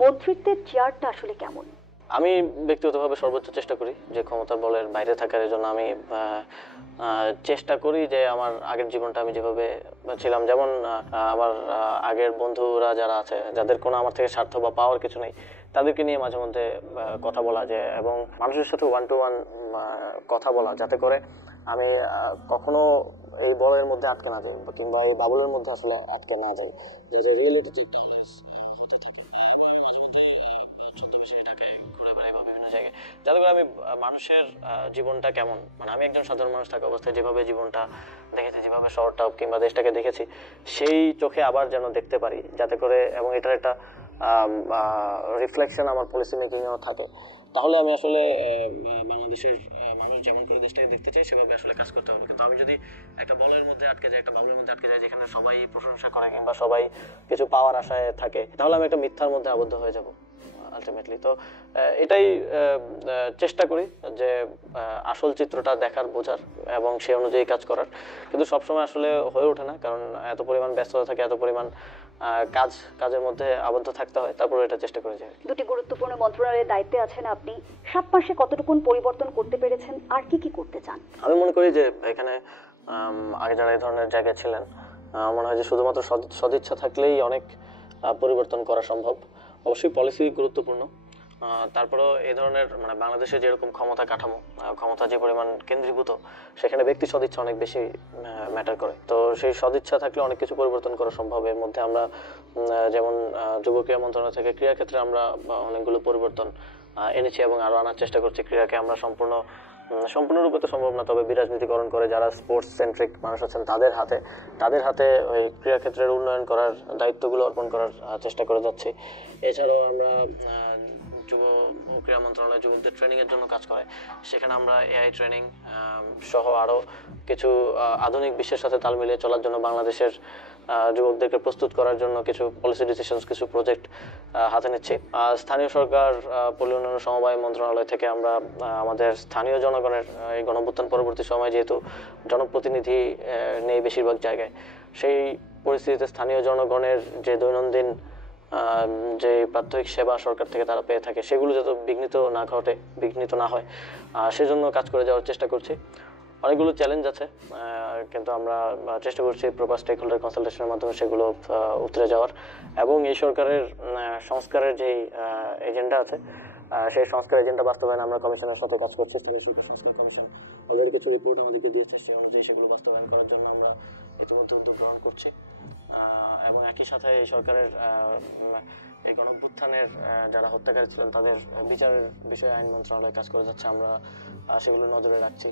মন্ত্রিত্বের চেয়ারটা আসলে কেমন? আমি ব্যক্তিগতভাবে সর্বোচ্চ চেষ্টা করি যে ক্ষমতার বলের বাইরে থাকার জন্য আমি চেষ্টা করি যে আমার আগের জীবনটা আমি যেভাবে ছিলাম, যেমন আমার আগের বন্ধুরা যারা আছে, যাদের কোনো আমার থেকে স্বার্থ বা পাওয়ার কিছু নেই, তাদেরকে নিয়ে মাঝে মধ্যে কথা বলা যায় এবং মানুষের সাথে 1-to-1 কথা বলা, যাতে করে আমি কখনো এই বলের মধ্যে আটকে না যাই কিংবা এই বাবুলের মধ্যে আসলে আটকে না যাই। রিয়েলিটি যাতে করে আমি মানুষের জীবনটা কেমন, মানে আমি একজন সাধারণ মানুষ থাকা অবস্থায় যেভাবে জীবনটা দেখেছি, যেভাবে শহরটা কিংবা দেশটাকে দেখেছি, সেই চোখে আবার যেন দেখতে পারি, যাতে করে এবং এটার একটা রিফ্লেকশন আমার পলিসি মেকিংয়েও থাকে। তাহলে আমি আসলে বাংলাদেশের মানুষ যেমন করে দেশটাকে দেখতে চাই সেভাবে আসলে কাজ করতে হবে। কিন্তু আমি যদি একটা বলের মধ্যে আটকে যাই, একটা বাবুলের মধ্যে আটকে যাই যেখানে সবাই প্রশংসা করে কিংবা সবাই কিছু পাওয়ার আশায় থাকে, তাহলে আমি একটা মিথ্যার মধ্যে আবদ্ধ হয়ে যাব আলটিমেটলি। তো এটাই চেষ্টা করি যে আসল চিত্রটা দেখার, বোঝার এবং সেই অনুযায়ী কাজ করার। কিন্তু সবসময় আসলে হয়ে ওঠে না, কারণ এত পরিমাণ ব্যস্ততা থাকে, এত পরিমাণ কাজের মধ্যে আবদ্ধ থাকতে হয়। তারপরে এটা চেষ্টা করি যে দুটি গুরুত্বপূর্ণ মন্ত্রণালয়ের দায়িত্বে আছেন আপনি, 7 মাসে কতটুকু পরিবর্তন করতে পেরেছেন, আর কি কি করতে চান? আমি মনে করি যে এখানে আগে যারা এই ধরনের জায়গায় ছিলেন, মনে হয় যে শুধুমাত্র সদিচ্ছা থাকলেই অনেক পরিবর্তন করা সম্ভব। অবশ্যই পলিসি গুরুত্বপূর্ণ, তারপরেও এই ধরনের মানে বাংলাদেশে যেরকম ক্ষমতা কাঠামো, ক্ষমতা যে পরিমাণ কেন্দ্রীভূত, সেখানে ব্যক্তি সদিচ্ছা অনেক বেশি ম্যাটার করে। তো সেই সদিচ্ছা থাকলে অনেক কিছু পরিবর্তন করা সম্ভব। এর মধ্যে আমরা যেমন যুব ক্রীড়া মন্ত্রণালয় থেকে ক্রীড়া ক্ষেত্রে আমরা অনেকগুলো পরিবর্তন এনেছি এবং আরও আনার চেষ্টা করছি। ক্রীড়াকে আমরা সম্পূর্ণরূপে তো সম্ভব না, তবে বিরাজনীতিকরণ করে যারা স্পোর্টস সেন্ট্রিক মানুষ আছেন তাদের হাতে ওই ক্রীড়া ক্ষেত্রের উন্নয়ন করার দায়িত্বগুলো অর্পণ করার চেষ্টা করে যাচ্ছি। এছাড়াও আমরা যুব ক্রীড়া মন্ত্রণালয় যুবকদের ট্রেনিংয়ের জন্য কাজ করে, সেখানে আমরা এআই ট্রেনিং সহ আরও কিছু আধুনিক বিশ্বের সাথে তাল মিলিয়ে চলার জন্য বাংলাদেশের যুবকদেরকে প্রস্তুত করার জন্য কিছু পলিসি ডিসিশনস, কিছু প্রজেক্ট হাতে নিচ্ছি। স্থানীয় সরকার পল্লী উন্নয়ন সমবায় মন্ত্রণালয় থেকে আমরা আমাদের স্থানীয় জনগণের এই গণঅভ্যুত্থান পরবর্তী সময় যেহেতু জনপ্রতিনিধি নেই বেশিরভাগ জায়গায়, সেই পরিস্থিতিতে স্থানীয় জনগণের যে দৈনন্দিন যে প্রাথমিক সেবা সরকার থেকে তারা পেয়ে থাকে, সেগুলো যাতে বিঘ্নিত না হয়, সেজন্য কাজ করে যাওয়ার চেষ্টা করছি। অনেকগুলো চ্যালেঞ্জ আছে, কিন্তু আমরা চেষ্টা করছি প্রপার স্টেক হোল্ডার কনসালটেশনের মাধ্যমে সেগুলো উতরে যাওয়ার, এবং এই সরকারের সংস্কারের যেই এজেন্ডা আছে, সেই সংস্কার এজেন্ডা বাস্তবায়নে আমরা কমিশনের সাথে কাজ করছি। স্থানীয় সরকার সংস্কার কমিশন অলরেডি কিছু রিপোর্ট আমাদেরকে দিয়েছে, সেই অনুযায়ী সেগুলো বাস্তবায়ন করার জন্য আমরা ইতিমধ্যে উদ্যোগ গ্রহণ করছি। এবং একই সাথে এই সরকারের এই গণঅভ্যুত্থানের যারা হত্যাকারী ছিলেন তাদের বিচারের বিষয়ে আইন মন্ত্রণালয় কাজ করে যাচ্ছে, আমরা সেগুলো নজরে রাখছি।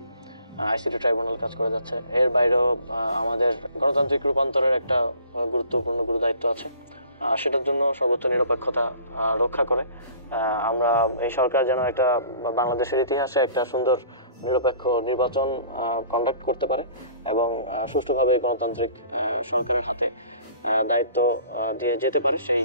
আইসিটি ট্রাইব্যুনাল কাজ করে যাচ্ছে। এর বাইরেও আমাদের গণতান্ত্রিক রূপান্তরের একটা গুরুত্বপূর্ণ দায়িত্ব আছে, সেটার জন্য সর্বোচ্চ নিরপেক্ষতা রক্ষা করে আমরা এই সরকার যেন একটা বাংলাদেশের ইতিহাসে একটা সুন্দর নিরপেক্ষ নির্বাচন কন্ডাক্ট করতে পারে এবং সুষ্ঠুভাবে গণতান্ত্রিক সরকারের হাতে দায়িত্ব দিয়ে যেতে পারে, সেই